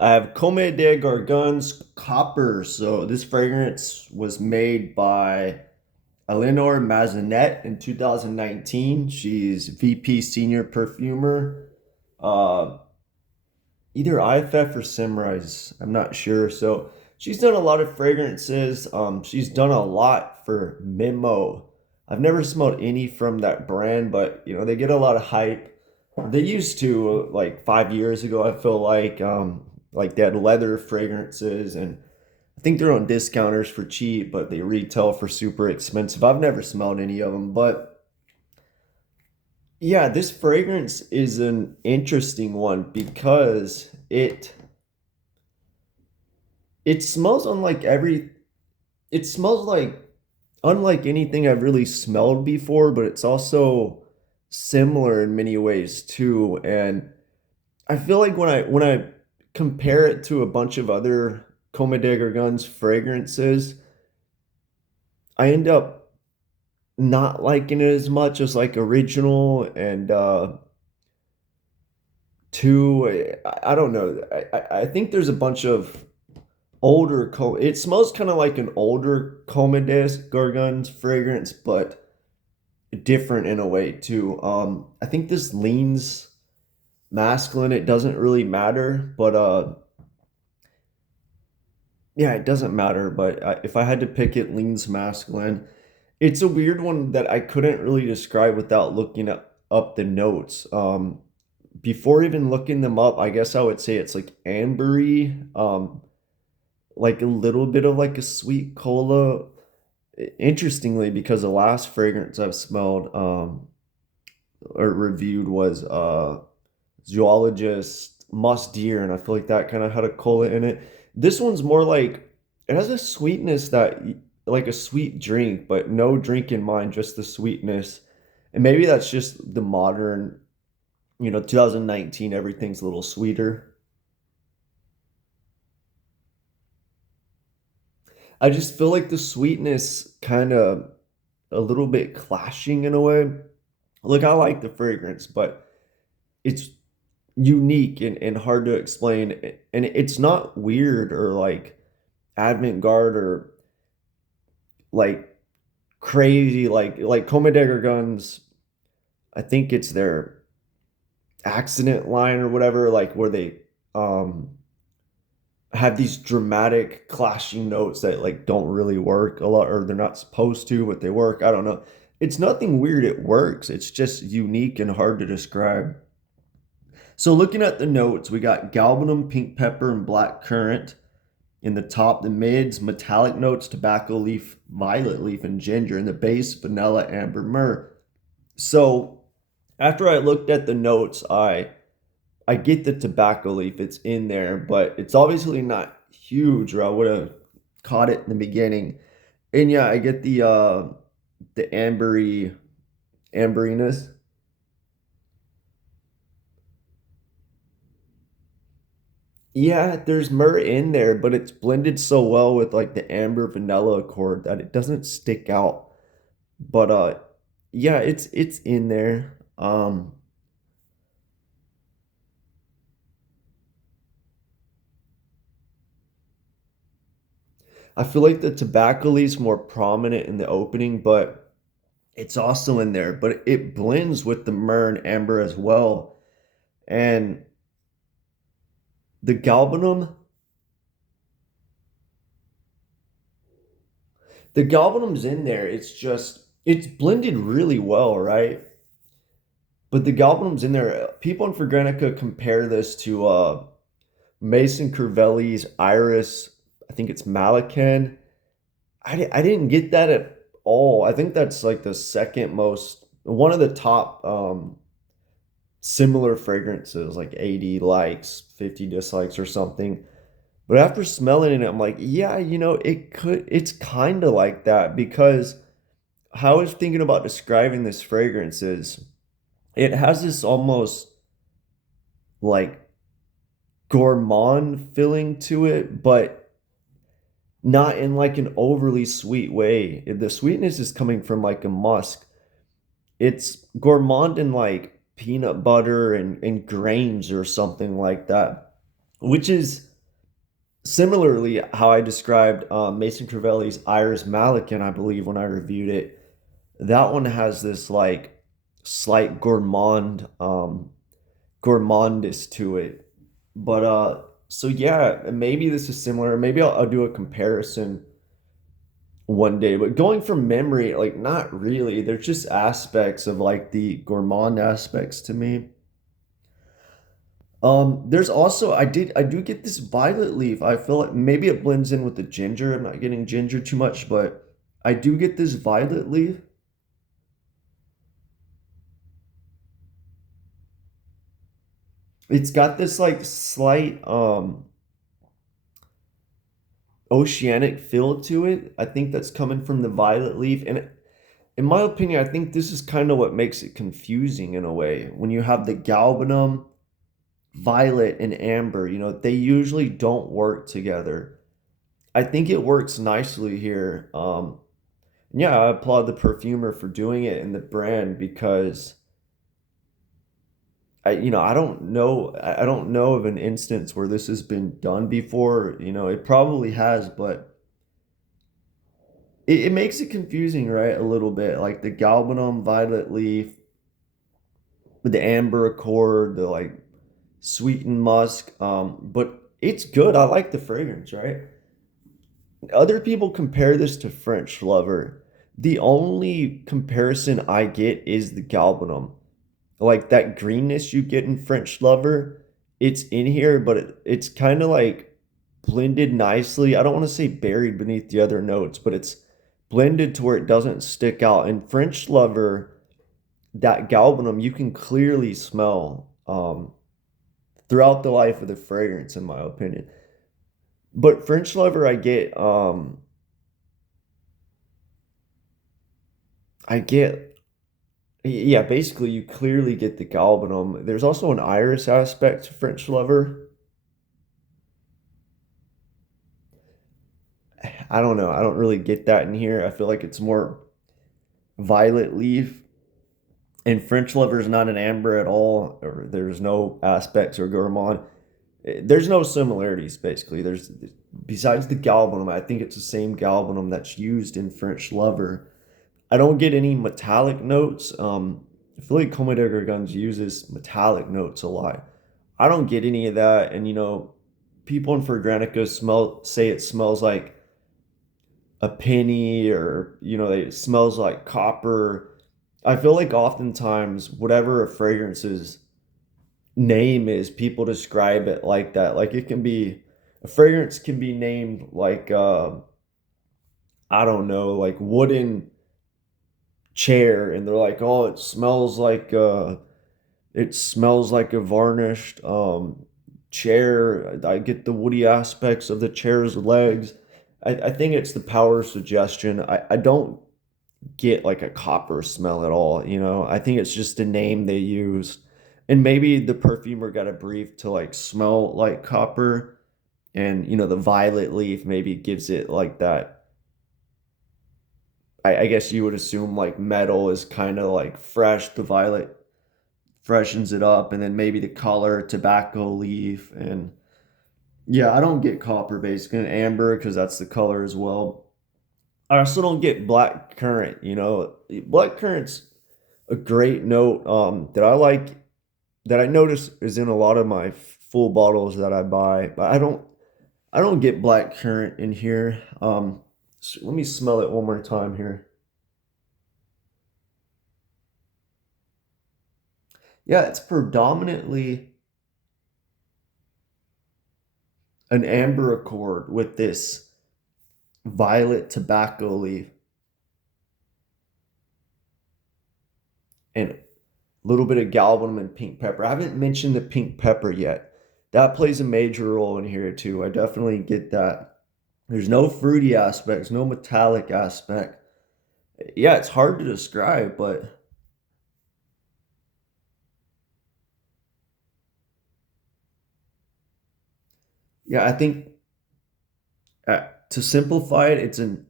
I have Comme de Garcons Copper. So this fragrance was made by Eleanor Mazinet in 2019. She's VP Senior Perfumer. Uh, Either IFF or Simrise. I'm not sure. So she's done a lot of fragrances. She's done a lot for Mimo. I've never smelled any from that brand, but they get a lot of hype. They used to like 5 years ago. I feel like they had leather fragrances, and I think they're on discounters for cheap, but they retail for super expensive. I've never smelled any of them, but yeah, this fragrance is an interesting one because it smells unlike it smells like unlike anything I've really smelled before, but it's also similar in many ways too. And I feel like when I compare it to a bunch of other Comme des Gargons fragrances, I end up not liking it as much as like original and two. I don't know. I think there's a bunch of older it smells kind of like an older Comme des Gargons fragrance, but different in a way too. I think this leans masculine. It doesn't really matter, but yeah, it doesn't matter. But if I had to pick, it leans masculine. It's a weird one that I couldn't really describe without looking up the notes. Before even looking them up, I guess I would say it's like ambery, like a little bit of like a sweet cola. Interestingly, because the last fragrance I've smelled or reviewed was zoologist musk deer, and I feel like that kind of had a cola in it. This one's more like it has a sweetness that like a sweet drink, but no drink in mind, just the sweetness. And maybe that's just the modern, 2019, everything's a little sweeter. I just feel like the sweetness kind of a little bit clashing in a way. Look, I like the fragrance, but it's unique and hard to explain. And it's not weird or like avant-garde or like crazy like Comme des Gargons. I think it's their accident line or whatever, like where they um have these dramatic clashing notes that like don't really work a lot, or they're not supposed to, but they work. I don't know. It's nothing weird. It works. It's just unique and hard to describe. So looking at the notes, we got galbanum, pink pepper, and black currant in the top. The mids, metallic notes, tobacco leaf, violet leaf, and ginger. In the base, vanilla, amber, myrrh. So after I looked at the notes, I get the tobacco leaf, it's in there, but it's obviously not huge, or I would have caught it in the beginning. And yeah, I get the amberiness. Yeah, there's myrrh in there, but it's blended so well with like the amber vanilla accord that it doesn't stick out. But yeah, it's in there. I feel like the tobacco leaf's more prominent in the opening, but it's also in there. But it blends with the myrrh and amber as well. And the galbanum, the galbanum's in there. It's blended really well, right? But the galbanum's in there. People in Fragrantica compare this to Mason Cervelli's Iris. I think it's Malacan. I didn't get that at all. I think that's like the second most, one of the top similar fragrances, like 80 likes, 50 dislikes or something. But after smelling it, I'm like, yeah, it's kind of like that, because how I was thinking about describing this fragrance is it has this almost like gourmand feeling to it, but not in like an overly sweet way. The sweetness is coming from like a musk. It's gourmand in like peanut butter and grains or something like that, which is Similarly, how I described Mason Crivelli's Iris Malikan, I believe, when I reviewed it, that one has this like slight gourmandness to it. But so yeah, maybe this is similar. Maybe I'll do a comparison one day. But going from memory, like not really. There's just aspects of like the gourmand aspects to me. There's also I do get this violet leaf. I feel like maybe it blends in with the ginger. I'm not getting ginger too much, but I do get this violet leaf. It's got this like slight oceanic feel to it. I think that's coming from the violet leaf. And in my opinion, I think this is kind of what makes it confusing in a way. When you have the galbanum, violet, and amber, they usually don't work together. I think it works nicely here. Yeah, I applaud the perfumer for doing it and the brand because I don't know of an instance where this has been done before. It probably has, but it makes it confusing, right? A little bit. Like the galbanum violet leaf with the amber accord, the like sweetened musk. But it's good. I like the fragrance, right? Other people compare this to French Lover. The only comparison I get is the galbanum. Like that greenness you get in French Lover, it's in here, but it's kind of like blended nicely. I don't want to say buried beneath the other notes, but it's blended to where it doesn't stick out. In French Lover, that galbanum you can clearly smell throughout the life of the fragrance, in my opinion. But French Lover, I get yeah, basically you clearly get the galbanum. There's also an iris aspect to French Lover. I don't know. I don't really get that in here. I feel like it's more violet leaf. And French Lover is not an amber at all, or there's no aspects or gourmand. There's no similarities, basically. There's besides the galbanum, I think it's the same galbanum that's used in French Lover. I don't get any metallic notes. I feel like Comme des Garcons uses metallic notes a lot. I don't get any of that. And people in Fragrantica say it smells like a penny, or it smells like copper. I feel like oftentimes whatever a fragrance's name is, people describe it like that. Like it can be a fragrance can be named like I don't know, like wooden chair, and they're like, "Oh, it smells like a varnished chair." I get the woody aspects of the chair's legs. I think it's the power of suggestion. I don't get like a copper smell at all, I think it's just a name they used. And maybe the perfumer got a brief to like smell like copper, and the violet leaf maybe gives it like that. I guess you would assume like metal is kind of like fresh. The violet freshens it up, and then maybe the color tobacco leaf. And yeah, I don't get copper basically, and amber because that's the color as well. I also don't get black currant. Black currant's a great note that I like, that I notice is in a lot of my full bottles that I buy, but I don't get black currant in here. So let me smell it one more time here. Yeah, it's predominantly an amber accord with this violet tobacco leaf and a little bit of galbanum and pink pepper. I haven't mentioned the pink pepper yet. That plays a major role in here too. I definitely get that. There's no fruity aspects, no metallic aspect. Yeah, it's hard to describe, but yeah, I think to simplify it, it's an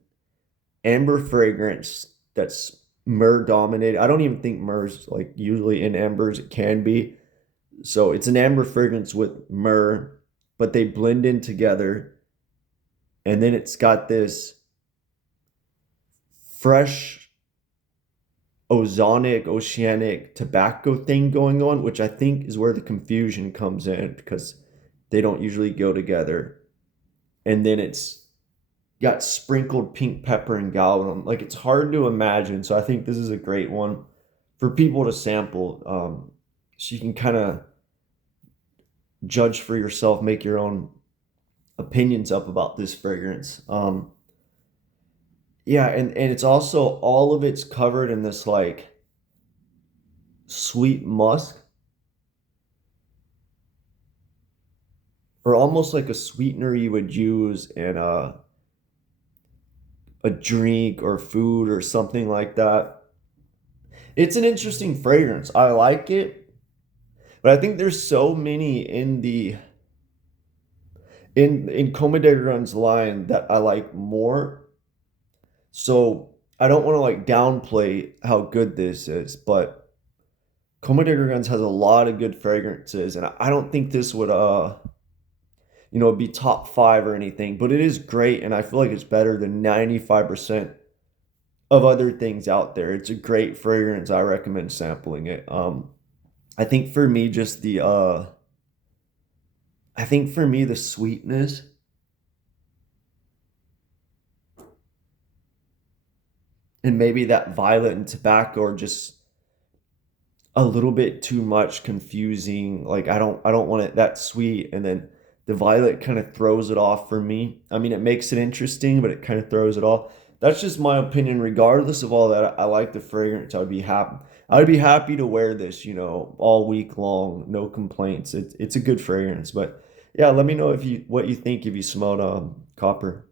amber fragrance that's myrrh dominated. I don't even think myrrh's like usually in ambers. It can be. So it's an amber fragrance with myrrh, but they blend in together. and then it's got this fresh oceanic tobacco thing going on, which I think is where the confusion comes in because they don't usually go together. And then it's got sprinkled pink pepper and galbanum. Like it's hard to imagine. So I think this is a great one for people to sample. So you can kind of judge for yourself, make your own opinions up about this fragrance. Yeah, and it's also all of it's covered in this like sweet musk or almost like a sweetener you would use in a drink or food or something like that. It's an interesting fragrance. I like it, but I think there's so many in the in Comme des Garcons line that I like more. So I don't want to like downplay how good this is, but Comme des Garcons has a lot of good fragrances, and I don't think this would be top five or anything, but it is great, and I feel like it's better than 95% of other things out there. It's a great fragrance. I recommend sampling it. I think for me, just I think for me, the sweetness and maybe that violet and tobacco are just a little bit too much confusing. Like I don't want it that sweet, and then the violet kind of throws it off for me. I mean, it makes it interesting, but it kind of throws it off. That's just my opinion. Regardless of all that, I like the fragrance. I would be happy to wear this, all week long, no complaints. It's a good fragrance. But yeah, let me know if you what you think if you smelled copper.